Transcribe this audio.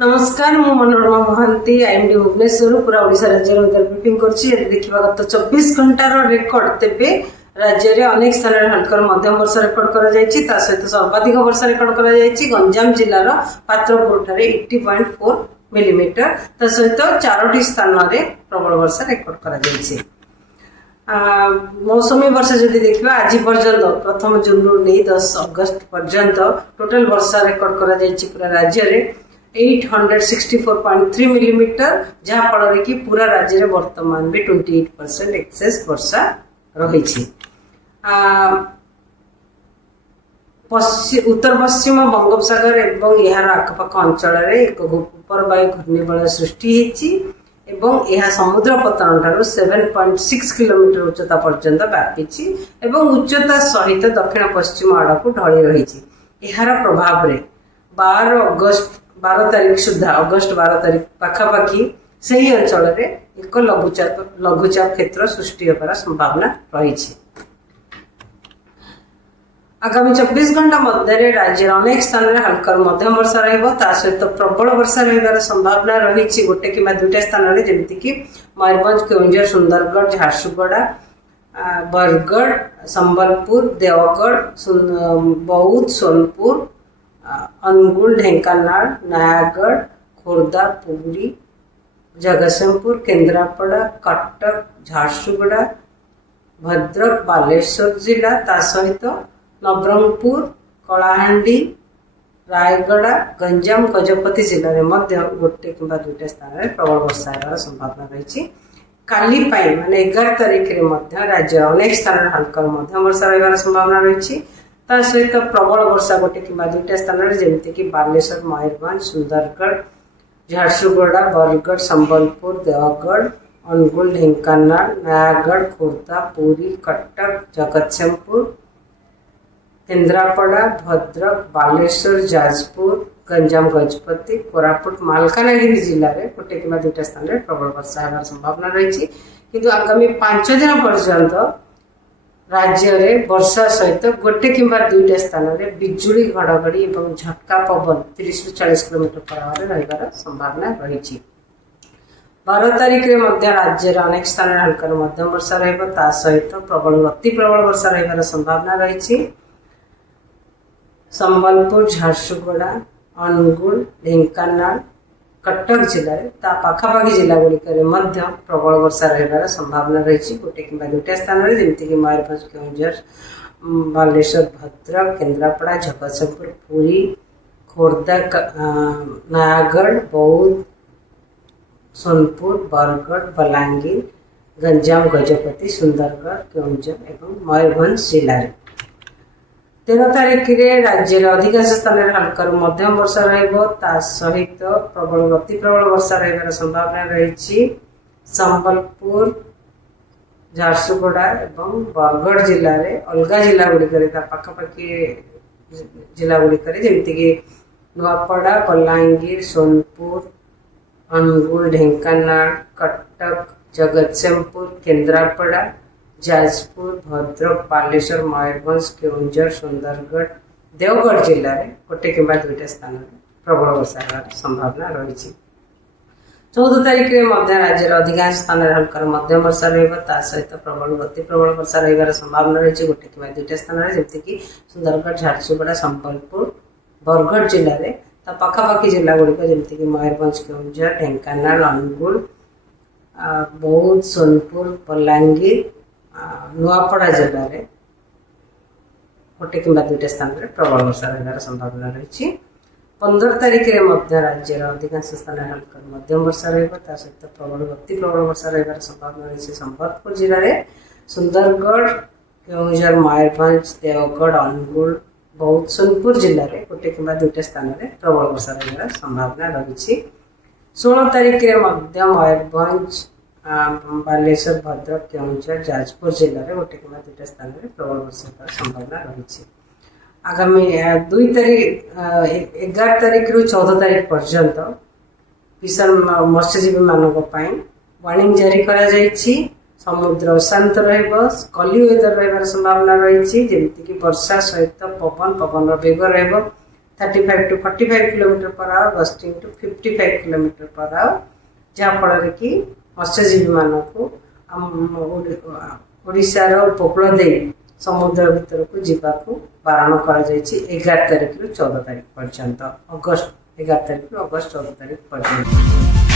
नमस्कार मु मनोरमा महांती आईएमडी भुवनेश्वर पूरा ओडिशा राज्य वेदर ब्रीफिंग करछि। देखिबा गत 24 घंटार रेकर्ड तेबे राज्य रे अनेक स्थान रे हल्कर मध्यम वर्षा रेकर्ड करा जायछि। ता सहित सर्वाधिक वर्षा रेकर्ड करा जायछि गंजाम जिल्लार पात्रपुर ठारे 80.4 मिलीमीटर। ता सहित 4टी स्थान रे प्रबल वर्षा रेकर्ड करा जायछि। मौसमी वर्षा जदि देखिबा आज पर्यंत प्रथम जून रु नै 10 अगस्त पर्यंत टोटल वर्षा रेकर्ड करा जायछि पूरा राज्य रे 864.3 मिलीमीटर, जहाँ फल कि पूरा राज्य में वर्तमान भी 28% एक्सेस वर्षा रही। उत्तर पश्चिम बंगोपसागर एवं यार आखपाख अंचल एक उपर वायु घूर्णिबलय सृष्टि होती समुद्र पतन ठारू 7.6 किलोमीटर उच्चता पर्यंत व्यापी उच्चता सहित दक्षिण पश्चिम आड़ को ढली रही। यार प्रभाव में 12 तारीख सुधा अगस्त 12 तारीख पाखापाखि से ही अंचल एक लघुचाप क्षेत्र सृष्टि होबार संभावना रही। आगामी 24 घंटा मध्य राज्य अनेक स्थान में हल्का मध्यम वर्षा रहित प्रबल वर्षा रही संभावना रही। गोटे कि दुईटा स्थान में जमीक मयूरभंज केउंझर सुंदरगढ़ झारसुगुड़ा बरगढ़ संबलपुर देवगढ़ बौद्ध सोनपुर अनुगुल ढेंकानाल नयागढ़ खोर्धा पुरी जगतसिंहपुर केन्द्रापड़ा कटक झारसुगुड़ा भद्रक बालेश्वर जिला ता सहित नवरंगपुर कलाहांडी रायगड़ा गंजाम गजपति जिले में गोटे कि दुईटा स्थान में प्रबल वर्षा होगार संभावना रही। काली माने 11 तारीख में राज्य अनेक स्थान में हल्का मध्यम वर्षा रही संभावना रही। सहित प्रबल वर्षा गोटे कि दुईटा स्थान में जमीक बालेश्वर मयूरभंज सुंदरगढ़ झारसुगुड़ा बरगढ़ संबलपुर देवगढ़ अनुगुल ढेंकानाल नयागढ़ खोर्धा पुरी कटक जगतसिंहपुर केन्द्रापड़ा भद्रक बालेश्वर जाजपुर गंजाम गजपति कोरापुट मालकानगिरी जिले में गोटे कि दुईटा स्थान में प्रबल वर्षा होगार संभावना रही। किंतु आगामी 5 दिन पर्यंत राज्य में वर्षा सहित गोटे कि दुईटा स्थान में बिजुली घड़घड़ी और झटका पवन 30 ରୁ 40 किलोमीटर पर रही संभावना रही। 12 तारीख में राज्य अनेक स्थान में हल्का मध्यम वर्षा रहा सहित प्रबल अति प्रबल वर्षा रही संभावना रही। संबलपुर झारसुगुड़ा अनुगुल ढेंकानाल कटक जिले पाखापाखि जिला गुड़िक प्रबल वर्षा रही संभावना रही। गोटे कि दुईटा स्थान में जमीक मयूरभंज केउंझर बालेश्वर भद्रक केन्द्रापड़ा जगतसिंहपुर पुरी खोर्धा नयागढ़ बौद्ध सोनपुर बरगढ़ बलांगीर गंजाम गजपति सुंदरगढ़ केउंझर और मयूरभंज जिले में 13 तारीख में राज्य अधिकांश स्थान में हल्का मध्यम वर्षा सहित प्रबल अति प्रबल वर्षा रही संभावना रही। संबलपुर झारसुगुड़ा और बरगढ़ जिले में अलग जिला गुड़िक पाखापाखि जिला गुड़िक जमीक नुआपड़ा बलांगीर सोनपुर अनुगुल ढेंकानाल कटक जगतसिंहपुर केन्द्रापड़ा जाजपुर भद्रक बालेश्वर मयूरभंज केउंझर सुंदरगढ़ देवगढ़ जिले में गोटे कि दुईटा स्थान में प्रबल वर्षा होगार संभावना रही। 14 तारीख में राज्य अधिकांश स्थान में हल्का मध्यम वर्षा रहा सहित प्रबल अति प्रबल वर्षा रही संभावना रही। गोटे कि दुईटा स्थान में जमीक सुंदरगढ़ झारसुगुड़ा संबलपुर बरगढ़ जिले में पाखापाखि जिला गुड़िक जमीक मयूरभंज केउंझर ढेंकानाल अनुगुल बौद्ध सोनपुर बलांगीर नुआपड़ा जिले में गोटे कि दुईटा स्थान में प्रबल वर्षा रही संभावना रही। 15 तारीख में राज्य अधिकांश स्थान में हल्का मध्यम वर्षा रहा सहित प्रबल अति प्रबल वर्षा रही संभावना रही। संबलपुर जिले में सुंदरगढ़ केउंझर मयूरभंज देवगढ़ अनुगुल बौद्ध सोनपुर जिले में गोटे कि दुईटा स्थान में प्रबल वर्षा रही संभावना रही। 16 तारीख में मयूरभंज बालेश्वर भद्रक केउंझर जाजपुर जिले में गोटे कि दुईटा स्थान में प्रबल वर्षा संभावना रही। आगामी 11 तारीख रु 14 तारीख पर्यंत विशाल मत्स्यजीवी मानक वार्निंग जारी करा जायछि। समुद्र अशांत कली वेदर रही संभावना रही जमीक वर्षा सहित पवन बेग 35 to 45 kilometre per hour gusting to 55 kilometre per hour जहाँफल कि मत्स्यजीवी मानक ओडिशार उपकूल दे समुद्र भीतर को जीवाक बारण कर 11 तारिख रु 14 तारिख पर्यंत अगस्त 11 तारिख रु अगस्त 14 तारिख पर्यंत।